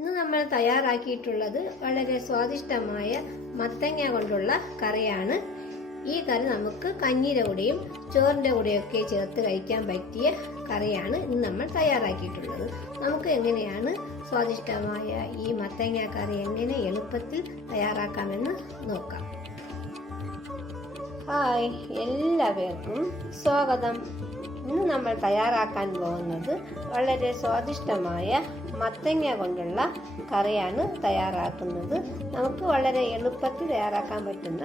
ഇന്ന് നമ്മൾ തയ്യാറാക്കിയിട്ടുള്ളത് വളരെ സ്വാദിഷ്ടമായ മത്തങ്ങ കൊണ്ടുള്ള കറിയാണ്. ഈ കറി നമുക്ക് കഞ്ഞിയുടെ കൂടെയും ചോറിന്റെ കൂടെയൊക്കെ ചേർത്ത് കഴിക്കാൻ പറ്റിയ കറിയാണ് ഇന്ന് നമ്മൾ തയ്യാറാക്കിയിട്ടുള്ളത്. നമുക്ക് എങ്ങനെയാണ് സ്വാദിഷ്ടമായ ഈ മത്തങ്ങ കറി എങ്ങനെ എളുപ്പത്തിൽ തയ്യാറാക്കാമെന്ന് നോക്കാം. ഹായ് എല്ലാവർക്കും സ്വാഗതം. ഇന്ന് നമ്മൾ തയ്യാറാക്കാൻ പോകുന്നത് വളരെ സ്വാദിഷ്ടമായ മത്തങ്ങ കൊണ്ടുള്ള കറിയാണ് തയ്യാറാക്കുന്നത്. നമുക്ക് വളരെ എളുപ്പത്തിൽ തയ്യാറാക്കാൻ പറ്റുന്ന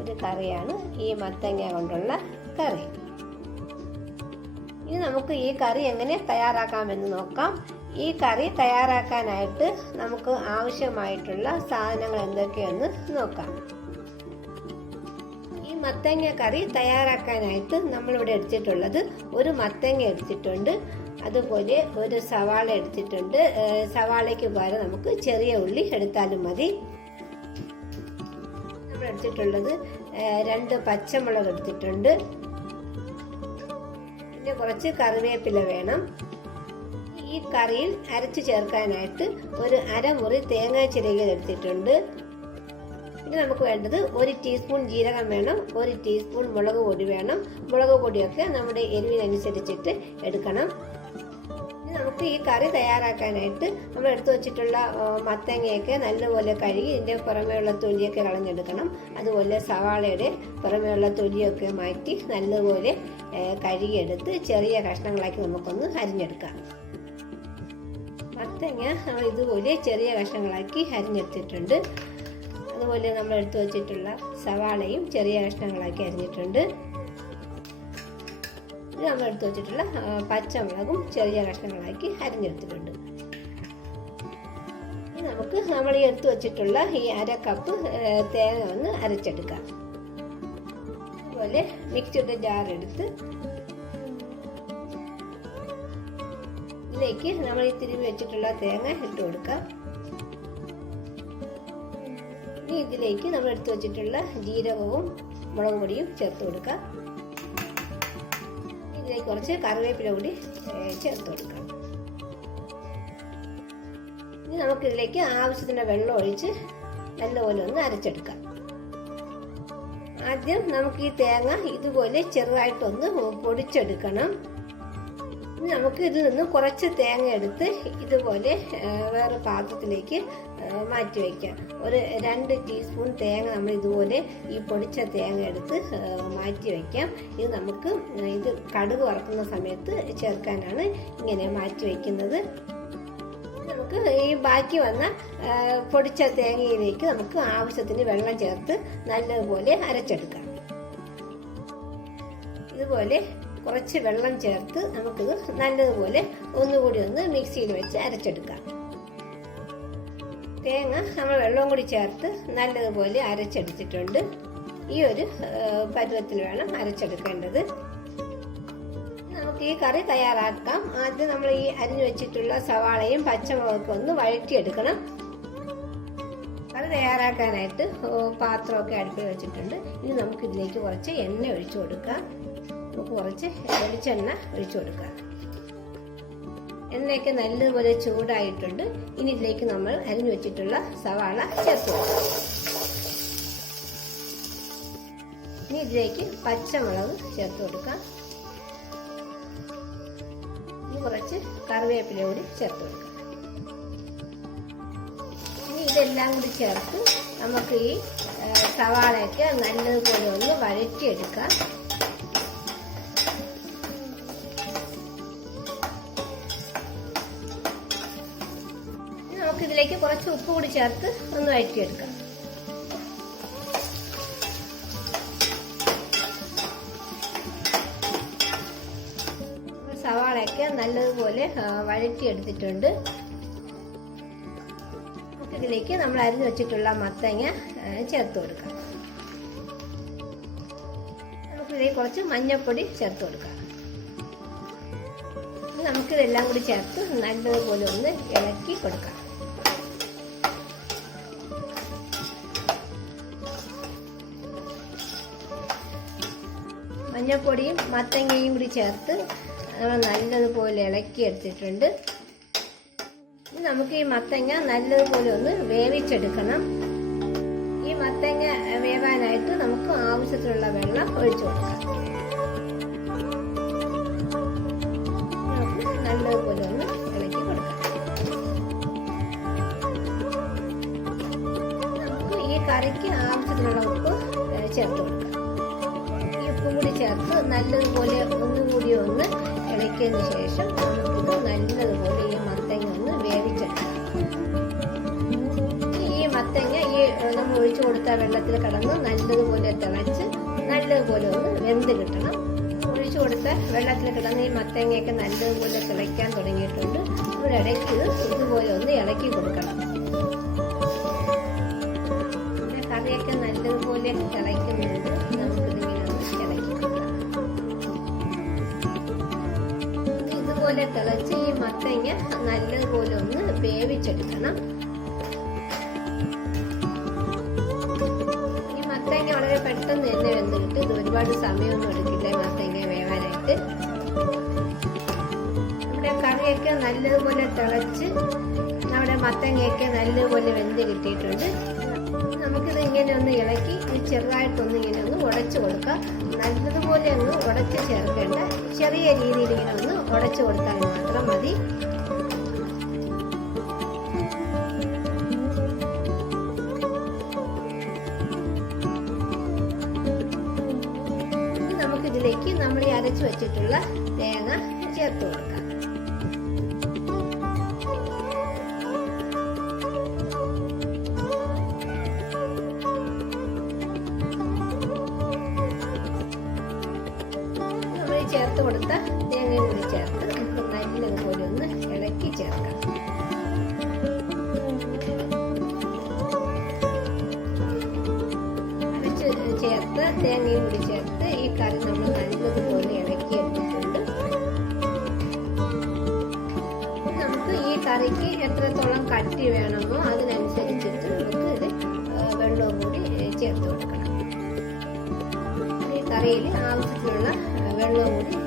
ഒരു കറിയാണ് ഈ മത്തങ്ങ കൊണ്ടുള്ള കറി. ഇനി നമുക്ക് ഈ കറി എങ്ങനെ തയ്യാറാക്കാമെന്ന് നോക്കാം. ഈ കറി തയ്യാറാക്കാനായിട്ട് നമുക്ക് ആവശ്യമായിട്ടുള്ള സാധനങ്ങൾ എന്തൊക്കെയെന്ന് നോക്കാം. ഈ മത്തങ്ങ കറി തയ്യാറാക്കാനായിട്ട് നമ്മളിവിടെ എടുത്തിട്ടുള്ളത് ഒരു മത്തങ്ങ എടുത്തിട്ടുണ്ട്. അതുപോലെ ഒരു സവാള എടുത്തിട്ടുണ്ട്. സവാളയ്ക്ക് പകരം നമുക്ക് ചെറിയ ഉള്ളി എടുത്താലും മതി. നമ്മൾ എടുത്തിട്ടുള്ളത് രണ്ട് പച്ചമുളക് എടുത്തിട്ടുണ്ട്. പിന്നെ കുറച്ച് കറിവേപ്പില വേണം. ഈ കറിയിൽ അരച്ചു ചേർക്കാനായിട്ട് ഒരു അരമുറി തേങ്ങ ചിരകിൽ എടുത്തിട്ടുണ്ട്. ഇനി നമുക്ക് വേണ്ടത് ഒരു ടീസ്പൂൺ ജീരകം വേണം ഒരു ടീസ്പൂൺ മുളക് പൊടി വേണം. മുളക് പൊടിയൊക്കെ നമ്മുടെ എരിവിനനുസരിച്ചിട്ട് എടുക്കണം. നമുക്ക് ഈ കറി തയ്യാറാക്കാനായിട്ട് നമ്മൾ എടുത്തു വെച്ചിട്ടുള്ള മത്തങ്ങയൊക്കെ നല്ലപോലെ കഴുകി ഇതിന്റെ പുറമേയുള്ള തൊലിയൊക്കെ കളഞ്ഞെടുക്കണം. അതുപോലെ സവാളയുടെ പുറമേയുള്ള തൊലിയൊക്കെ മാറ്റി നല്ലപോലെ കഴുകിയെടുത്ത് ചെറിയ കഷ്ണങ്ങളാക്കി നമുക്കൊന്ന് അരിഞ്ഞെടുക്കാം. മത്തങ്ങ നമ്മൾ ഇതുപോലെ ചെറിയ കഷ്ണങ്ങളാക്കി അരിഞ്ഞെടുത്തിട്ടുണ്ട്. അതുപോലെ നമ്മൾ എടുത്തു വച്ചിട്ടുള്ള സവാളയും ചെറിയ കഷ്ണങ്ങളാക്കി അരിഞ്ഞിട്ടുണ്ട്. നമ്മൾ എടുത്തു വെച്ചിട്ടുള്ള പച്ചമുളകും ചെറിയ കഷ്ണങ്ങളാക്കി അരിഞ്ഞെടുത്തിട്ടുണ്ട്. നമുക്ക് നമ്മൾ എടുത്തു വെച്ചിട്ടുള്ള ഈ അര കപ്പ് തേങ്ങ ഒന്ന് അരച്ചെടുക്കാം. അതുപോലെ മിക്സിയുടെ ജാർ എടുത്ത് ഇതിലേക്ക് നമ്മൾ ഈ തിരുവി വെച്ചിട്ടുള്ള തേങ്ങ ഇട്ട് കൊടുക്കാം. ഇനി ഇതിലേക്ക് നമ്മൾ എടുത്തു വെച്ചിട്ടുള്ള ജീരകവും മുളക് പൊടിയും ചേർത്ത് കൊടുക്കാം. കുറച്ച് കറിവേപ്പില കൂടി ചേർത്ത് കൊടുക്കണം. ഇനി നമുക്കിതിലേക്ക് ആവശ്യത്തിന് വെള്ളം ഒഴിച്ച് നല്ലപോലെ ഒന്ന് അരച്ചെടുക്കാം. ആദ്യം നമുക്ക് ഈ തേങ്ങ ഇതുപോലെ ചെറുതായിട്ടൊന്ന് പൊടിച്ചെടുക്കണം. നമുക്ക് ഇതിൽ നിന്ന് കുറച്ച് തേങ്ങ എടുത്ത് ഇതുപോലെ വേറെ പാത്രത്തിലേക്ക് മാറ്റി വയ്ക്കാം ഒരു രണ്ട് ടീസ്പൂൺ തേങ്ങ നമ്മൾ ഇതുപോലെ ഈ പൊടിച്ച തേങ്ങ എടുത്ത് മാറ്റി വയ്ക്കാം ഇത് നമുക്ക് ഇത് കടുക് വറക്കുന്ന സമയത്ത് ചേർക്കാനാണ് ഇങ്ങനെ മാറ്റി വയ്ക്കുന്നത് നമുക്ക് ഈ ബാക്കി വന്ന പൊടിച്ച തേങ്ങയിലേക്ക് നമുക്ക് ആവശ്യത്തിന് വെള്ളം ചേർത്ത് നല്ലതുപോലെ അരച്ചെടുക്കാം. ഇതുപോലെ കുറച്ച് വെള്ളം ചേർത്ത് നമുക്കിത് നല്ലതുപോലെ ഒന്നുകൂടി ഒന്ന് മിക്സിയിൽ വെച്ച് അരച്ചെടുക്കാം. തേങ്ങ നമ്മൾ വെള്ളവും കൂടി ചേർത്ത് നല്ലതുപോലെ അരച്ചെടുത്തിട്ടുണ്ട്. ഈ ഒരു പരുവത്തിൽ വേണം അരച്ചെടുക്കേണ്ടത്. നമുക്ക് ഈ കറി തയ്യാറാക്കാം. ആദ്യം നമ്മൾ ഈ അരിഞ്ഞു വെച്ചിട്ടുള്ള സവാളയും പച്ചമുളകൊക്കെ ഒന്ന് വഴറ്റിയെടുക്കണം. കറി തയ്യാറാക്കാനായിട്ട് പാത്രമൊക്കെ അടുപ്പിൽ വെച്ചിട്ടുണ്ട്. ഇനി നമുക്ക് ഇതിലേക്ക് കുറച്ച് എണ്ണ ഒഴിച്ചു കൊടുക്കാം. നമുക്ക് കുറച്ച് വെളിച്ചെണ്ണ ഒഴിച്ചു കൊടുക്കാം. എണ്ണയൊക്കെ നല്ലതുപോലെ ചൂടായിട്ടുണ്ട്. ഇനി ഇതിലേക്ക് നമ്മൾ അരിഞ്ഞു വെച്ചിട്ടുള്ള സവാള ചേർത്ത് ഇനി ഇതിലേക്ക് പച്ചമുളക് ചേർത്ത് കൊടുക്കാം. ഇനി കുറച്ച് കറിവേപ്പില കൂടി ചേർത്ത് കൊടുക്കാം. ഇനി ഇതെല്ലാം കൂടി ചേർത്ത് നമുക്ക് ഈ സവാളയൊക്കെ നല്ലതുപോലെ ഒന്ന് വഴറ്റിയെടുക്കാം. ഇനി നമുക്കിതിലേക്ക് കുറച്ച് ഉപ്പ് കൂടി ചേർത്ത് ഒന്ന് വഴറ്റിയെടുക്കാം. സവാളയൊക്കെ നല്ലതുപോലെ വഴറ്റിയെടുത്തിട്ടുണ്ട്. നമുക്കിതിലേക്ക് നമ്മൾ അരിഞ്ഞു വെച്ചിട്ടുള്ള മത്തങ്ങ ചേർത്ത് കൊടുക്കാം. നമുക്കിതിലേക്ക് കുറച്ച് മഞ്ഞൾപ്പൊടി ചേർത്ത് കൊടുക്കാം. നമുക്കിതെല്ലാം കൂടി ചേർത്ത് നല്ലതുപോലെ ഒന്ന് ഇളക്കി കൊടുക്കാം. മഞ്ഞൾപ്പൊടിയും മത്തങ്ങയും കൂടി ചേർത്ത് നമ്മൾ നല്ലതുപോലെ ഇളക്കി എടുത്തിട്ടുണ്ട് ഇനി നമുക്ക് ഈ മത്തങ്ങ നല്ലതുപോലെ ഒന്ന് വേവിച്ചെടുക്കണം. ഈ മത്തങ്ങ വേവാനായിട്ട് നമുക്ക് ആവശ്യത്തിലുള്ള വെള്ളം ഒഴിച്ചു കൊടുക്കാം. നല്ലതുപോലെ ഒന്ന് ഇളക്കി കൊടുക്കാം. നമുക്ക് ഈ കറിക്ക് ആവശ്യത്തിനുള്ള ഉപ്പ് ചേർത്ത് കൊടുക്കാം. ഉപ്പും കൂടി ചേർത്ത് നല്ലതുപോലെ ഒന്നും കൂടി ഒന്ന് ഇളക്കിയതിന് ശേഷം നമുക്കിത് നല്ലതുപോലെ ഈ മത്തങ്ങ ഒന്ന് വേവിച്ചെടുക്കാം. ഈ മത്തങ്ങ ഈ നമ്മൾ ഒഴിച്ചു കൊടുത്ത വെള്ളത്തിൽ കിടന്ന് നല്ലതുപോലെ തിളച്ച് നല്ലതുപോലെ ഒന്ന് വെന്ത് കിട്ടണം. ഒഴിച്ചു കൊടുത്ത വെള്ളത്തിൽ കിടന്ന് ഈ മത്തങ്ങയൊക്കെ നല്ലതുപോലെ തിളയ്ക്കാൻ തുടങ്ങിയിട്ടുണ്ട്. ഇവിടെ ഇടയ്ക്ക് ഇത് ഇതുപോലെ ഒന്ന് ഇളക്കി കൊടുക്കണം. കറിയൊക്കെ നല്ലതുപോലെ തിളയ്ക്കുന്നുണ്ട്. ഇതുപോലെ തിളച്ച് ഈ മത്തങ്ങ നല്ലതുപോലെ ഒന്ന് വേവിച്ചെടുക്കണം. ഈ മത്തങ്ങ വളരെ പെട്ടെന്ന് തന്നെ വെന്തിട്ട് ഇത് ഒരുപാട് സമയമൊന്നും എടുക്കില്ല മത്തങ്ങ വേവാനായിട്ട്. നമ്മുടെ കറിയൊക്കെ നല്ലതുപോലെ തിളച്ച് നമ്മുടെ മത്തങ്ങയൊക്കെ നല്ലതുപോലെ വെന്ത് കിട്ടിയിട്ടുണ്ട്. നമുക്കിത് ഇങ്ങനെ ഒന്ന് ഇളക്കി ചെറുതായിട്ടൊന്ന് ഇങ്ങനെ ഒന്ന് ഉടച്ചു കൊടുക്കാം. നല്ലതുപോലെ ഒന്ന് ഉടച്ച് ചേർക്കേണ്ട ചെറിയ രീതിയിൽ ഇങ്ങനെ ഒന്ന് ഉടച്ചു കൊടുത്താൽ മാത്രം മതി. നമുക്കിതിലേക്ക് നമ്മൾ ഈ അരച്ചു വെച്ചിട്ടുള്ള തേങ്ങ ചേർത്ത് കൊടുക്കാം. കൊടുത്ത തേങ്ങയും കൂടി ചേർത്ത് നമുക്ക് നല്ലതുപോലെ ഒന്ന് ഇളക്കി ചേർക്കാം. ചേർത്ത് തേങ്ങയും കൂടി ചേർത്ത് ഈ കറി നമ്മൾ നല്ലതുപോലെ ഇളക്കി എടുത്തിട്ടുണ്ട്. നമുക്ക് ഈ കറിക്ക് എത്രത്തോളം കട്ടി വേണമോ അതിനനുസരിച്ചിട്ട് നമുക്ക് ഇത് വെള്ളവും കൂടി ചേർത്ത് കൊടുക്കണം. ഈ കറിയിൽ ആവശ്യത്തിനുള്ള വെള്ളവും കൂടി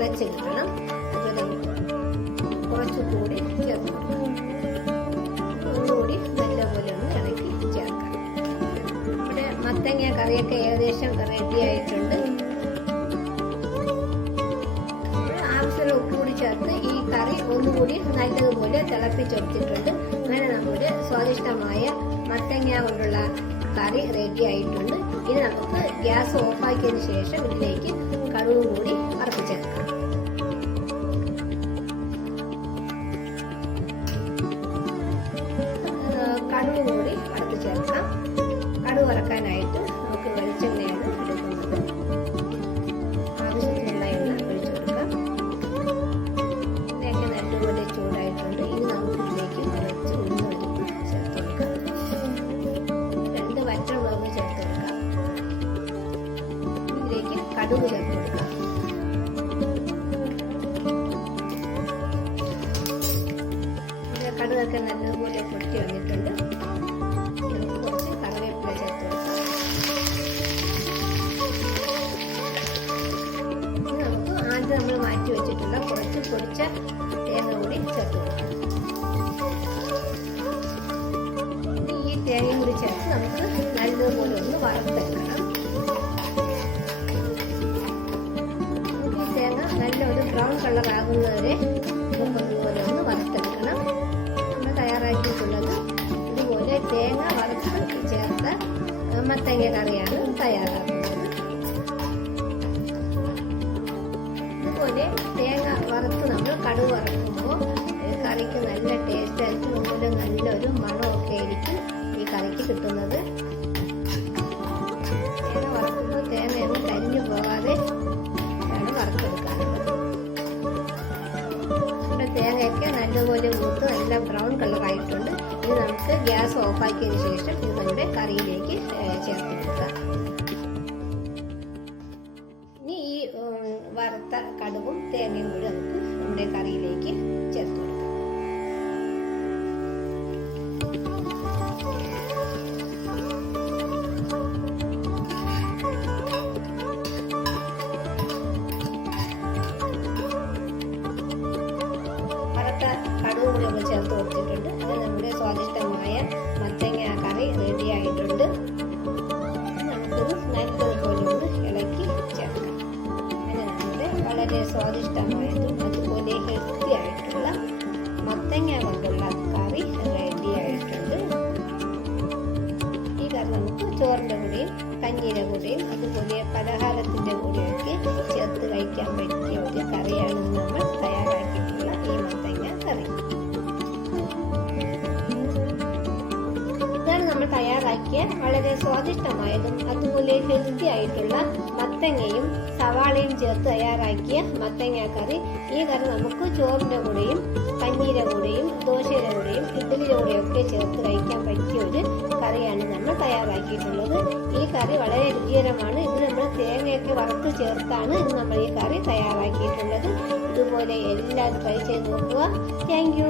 തിളച്ച് കിട്ടണം അപ്പോൾ നമുക്ക് കുറച്ചുകൂടി ചേർത്ത്. ഒന്നുകൂടി നല്ലപോലെ ഒന്ന് ഇളക്കി ചേർക്കാം ഇവിടെ മത്തങ്ങ കറിയൊക്കെ ഏകദേശം റെഡി ആയിട്ടുണ്ട്. ആവശ്യമുള്ള ഉപ്പ് കൂടി ചേർത്ത് ഈ കറി ഒന്നുകൂടി നല്ലതുപോലെ തിളപ്പിച്ചെടുത്തിട്ടുണ്ട് അങ്ങനെ നമ്മുടെ സ്വാദിഷ്ടമായ മത്തങ്ങ കൊണ്ടുള്ള കറി റെഡി ആയിട്ടുണ്ട്. ഇനി നമുക്ക് ഗ്യാസ് ഓഫാക്കിയതിന് ശേഷം ഇതിലേക്ക് കടുവും കൂടി വറുത്ത് വെച്ചിട്ടുള്ള കുറച്ച് പൊടിച്ച തേങ്ങ കൂടി ചേർത്ത് കൊടുക്കാം. ഈ തേങ്ങയും കൂടി ചേർത്ത് നമുക്ക് നല്ലതുപോലെ ഒന്ന് വറുത്തെടുക്കണം. ഈ തേങ്ങ നല്ല ഒരു ബ്രൗൺ കളർ ആകുന്നവരെ നമുക്കൊന്നുപോലെ ഒന്ന് വറുത്തെടുക്കണം. നമ്മൾ തയ്യാറാക്കിയിട്ടുള്ളത് ഇതുപോലെ തേങ്ങ വറുത്ത് ചേർത്ത മത്തങ്ങ കറിയാണ് തയ്യാറാക്കുന്നത്. തേങ്ങ വറുത്ത് നമ്മൾ കടുക് വറുക്കുമ്പോൾ കറിക്ക് നല്ല ടേസ്റ്റ് ആയിരിക്കും. അതുപോലെ നല്ലൊരു മണമൊക്കെ ആയിരിക്കും ഈ കറിക്ക് കിട്ടുന്നത്. തേങ്ങ വറുക്കുമ്പോൾ തേങ്ങയൊന്നും കരിഞ്ഞു പോകാതെ ആണ് വറുത്തെടുക്കാറുള്ളത് നമ്മുടെ തേങ്ങയൊക്കെ നല്ലപോലെ മൂത്ത് നല്ല ബ്രൗൺ കളറായിട്ടുണ്ട് ഇത് നമുക്ക് ഗ്യാസ് ഓഫാക്കിയതിന് ശേഷം ഇത് നമ്മുടെ കറിയിലേക്ക് ചേർത്ത് കൊടുക്കാം ഇനി ഈ ഉം, വറുത്ത കടുകും തേങ്ങ മത്തങ്ങയും കൂടി നമുക്ക് നമ്മുടെ കറിയിലേക്ക് ചേർത്ത് കൊടുക്കാം. വറുത്ത കടുവും കൂടി നമ്മൾ ചേർത്ത് കൊടുത്തിട്ടുണ്ട്. അത് നമ്മുടെ സ്വാദിഷ്ടമായ മത്തങ്ങ നമുക്ക് ചോറിന്റെ കൂടെയും കഞ്ഞിയുടെ കൂടെയും അതുപോലെ പലഹാരത്തിന്റെ കൂടെയൊക്കെ ചേർത്ത് കഴിക്കാൻ പറ്റിയ ഒരു കറിയാണ് നമ്മൾ തയ്യാറാക്കിയിട്ടുള്ള ഈ മത്തങ്ങ കറി. ഇതാണ് നമ്മൾ തയ്യാറാക്കിയ വളരെ സ്വാദിഷ്ടമായതും അതുപോലെ ഹെൽത്തി ആയിട്ടുള്ള മത്തങ്ങയും സവാളയും ചേർത്ത് തയ്യാറാക്കിയ മത്തങ്ങ കറി. ഈ കറി നമുക്ക് ചോറിന്റെ കൂടെയും കഞ്ഞിയുടെ കൂടെയും ദോശയുടെ കൂടെയും ഇഡ്ഡലിയുടെ കൂടെയും ഒക്കെ ചേർത്ത് കഴിക്കാൻ പറ്റിയ ഒരു കറിയാണ് നമ്മൾ തയ്യാറാക്കിയിട്ടുള്ളത്. ഈ കറി വളരെ രുചികരമാണ്. ഇത് നമ്മൾ തേങ്ങയൊക്കെ വറുത്ത് ചേർത്താണ് ഇത് നമ്മൾ ഈ കറി തയ്യാറാക്കിയിട്ടുള്ളത്. ഇതുപോലെ എല്ലാവരും ട്രൈ നോക്കുക. താങ്ക്